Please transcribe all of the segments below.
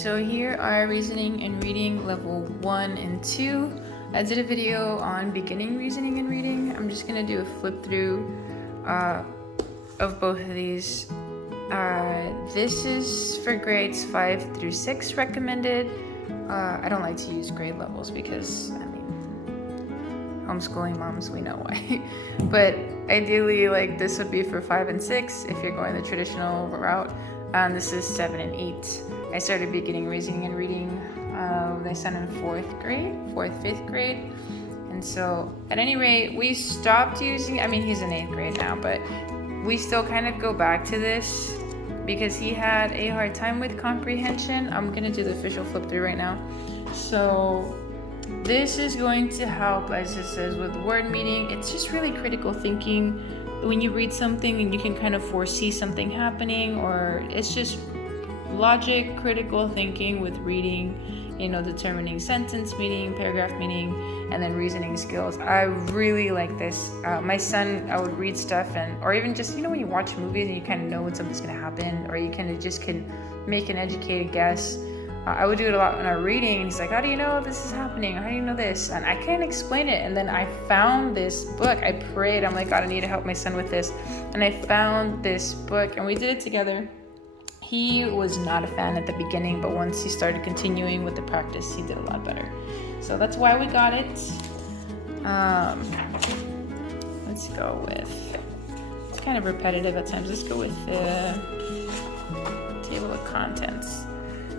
So here are reasoning and reading level 1 and 2. I did a video on beginning reasoning and reading. I'm just gonna do a flip through of both of these. This is for grades 5 through 6 recommended. I don't like to use grade levels because, homeschooling moms, we know why. But ideally, this would be for 5 and 6 if you're going the traditional route. This is 7 and 8. I started beginning reasoning and reading my son in 4th, 5th grade. And so at any rate, we stopped using, he's in 8th grade now, but we still kind of go back to this because he had a hard time with comprehension. I'm gonna do the official flip through right now. So this is going to help, as it says, with word meaning. It's just really critical thinking. When you read something and you can kind of foresee something happening, or it's just logic, critical thinking with reading, determining sentence meaning, paragraph meaning, and then reasoning skills. I really like this. My son, I would read stuff or even just, when you watch movies and you kind of know when something's going to happen, or you kind of just can make an educated guess. I would do it a lot when I'm reading, and he's like, how do you know this is happening? How do you know this? And I can't explain it. And then I found this book. I prayed. I'm like, God, I need to help my son with this. And I found this book, and we did it together. He was not a fan at the beginning, but once he started continuing with the practice, he did a lot better. So that's why we got it. Let's go with, it's kind of repetitive at times. Let's go with the table of contents.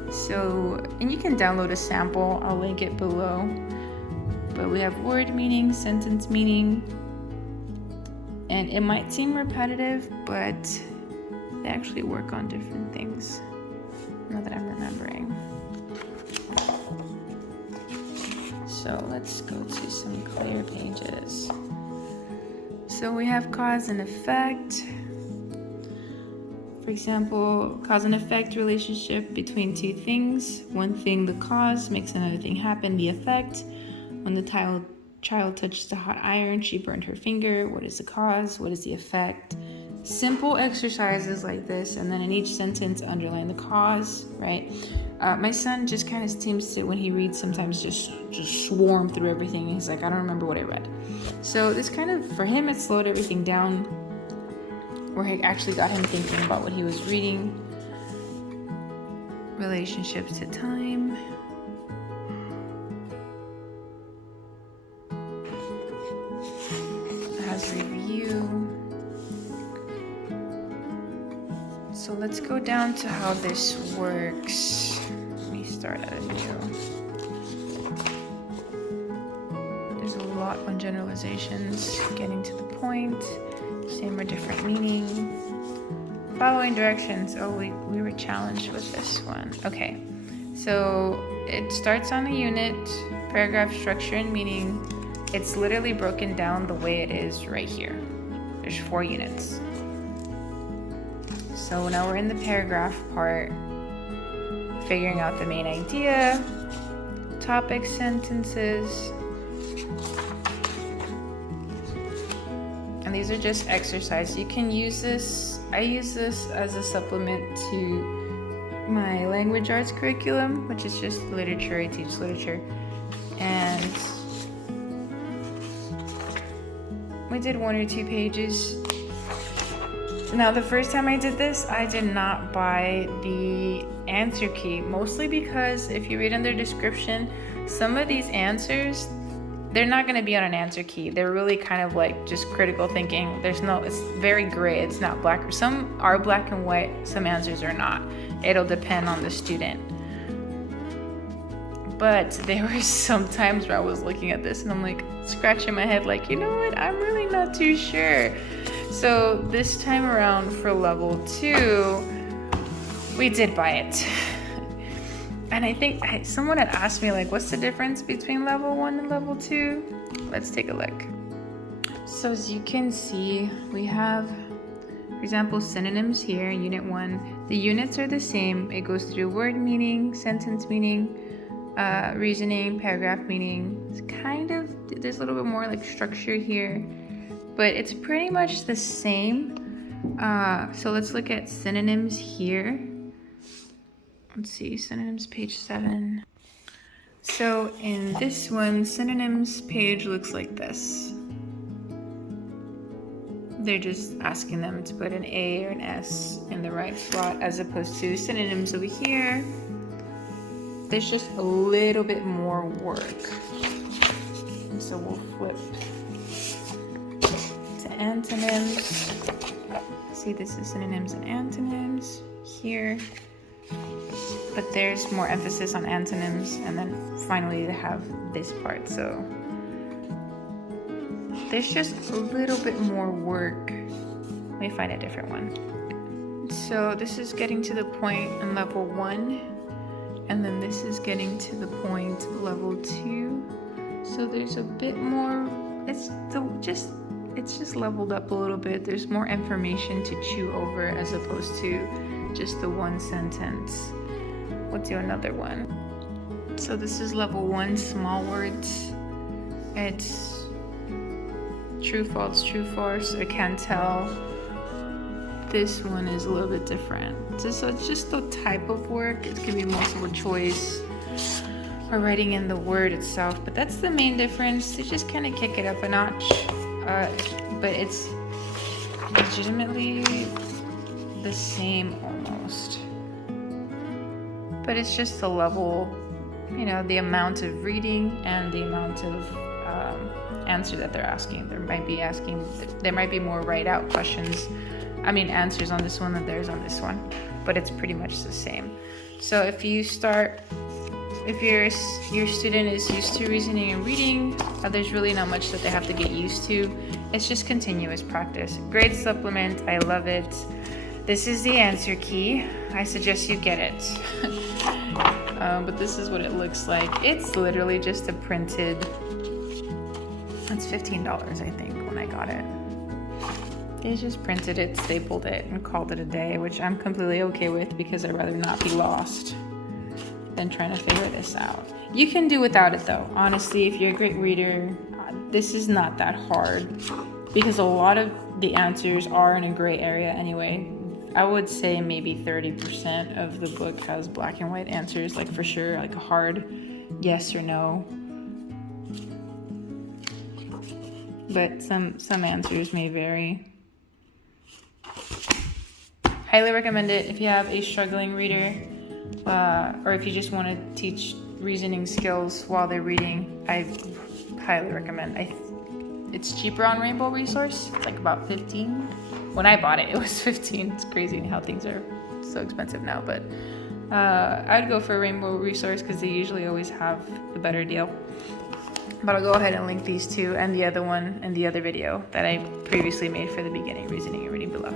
So, and you can download a sample. I'll link it below. But we have word meaning, sentence meaning, and it might seem repetitive, but they actually work on different things, now that I'm remembering. So let's go to some clear pages. So we have cause and effect. For example, cause and effect relationship between two things. One thing, the cause, makes another thing happen, the effect. When the child touched the hot iron, she burned her finger. What is the cause? What is the effect? Simple exercises like this, and then in each sentence underline the cause, right? My son just kind of seems to, when he reads, sometimes just swarm through everything. He's like, I don't remember what I read. So this kind of, for him, it slowed everything down, where it actually got him thinking about what he was reading. Relationships to time. It has review. So let's go down to how this works. Let me start at a new. There's a lot on generalizations, getting to the point, same or different meaning. Following directions. Oh, we were challenged with this one. Okay, so it starts on a unit, paragraph structure and meaning. It's literally broken down the way it is right here. There's 4 units. So now we're in the paragraph part, figuring out the main idea, topic sentences, and these are just exercises. You can use this, I use this as a supplement to my language arts curriculum, which is just literature. I teach literature, and we did 1 or 2 pages. Now, the first time I did this, I did not buy the answer key, mostly because if you read in their description, some of these answers, they're not going to be on an answer key. They're really kind of like just critical thinking. It's very gray. It's not black. Some are black and white. Some answers are not. It'll depend on the student. But there were some times where I was looking at this and I'm like scratching my head like, you know what? I'm really not too sure. So this time around for level 2, we did buy it. And I think someone had asked me what's the difference between level 1 and level 2? Let's take a look. So as you can see, we have, for example, synonyms here in unit 1. The units are the same. It goes through word meaning, sentence meaning, reasoning, paragraph meaning. It's there's a little bit more structure here, but it's pretty much the same. So let's look at synonyms here. let's see, synonyms page 7. So in this one, synonyms page looks like this. They're just asking them to put an A or an S in the right spot, as opposed to synonyms over here. There's just a little bit more work. And so we'll flip to antonyms. See, this is synonyms and antonyms here. But there's more emphasis on antonyms, and then finally they have this part. So there's just a little bit more work. Let me find a different one. So this is getting to the point in level 1, and then this is getting to the point level 2. So there's a bit more. It's just leveled up a little bit. There's more information to chew over as opposed to just the one sentence. We'll do another one. So this is level 1, small words. It's true, false, true, false. I can't tell. This one is a little bit different. So it's just the type of work. It can be multiple choice or writing in the word itself. But that's the main difference. To just kind of kick it up a notch. But it's legitimately the same almost. But it's just the level, you know, the amount of reading and the amount of answer that they're asking. There might be more write out questions, answers on this one than there's on this one, but it's pretty much the same. So if your student is used to reasoning and reading, there's really not much that they have to get used to. It's just continuous practice. Great supplement, I love it. This is the answer key. I suggest you get it. But this is what it looks like. It's literally just a printed, it's $15 I think when I got it. They just printed it, stapled it, and called it a day, which I'm completely okay with because I'd rather not be lost than trying to figure this out. You can do without it though. Honestly, if you're a great reader, this is not that hard because a lot of the answers are in a gray area anyway. I would say maybe 30% of the book has black and white answers, like for sure, like a hard yes or no. But some answers may vary. Highly recommend it if you have a struggling reader, or if you just want to teach reasoning skills while they're reading. I highly recommend. It's cheaper on Rainbow Resource. It's like about 15. When I bought it, it was 15. It's crazy how things are so expensive now. But I would go for Rainbow Resource because they usually always have the better deal. But I'll go ahead and link these two and the other one and the other video that I previously made for the beginning reasoning and reading below.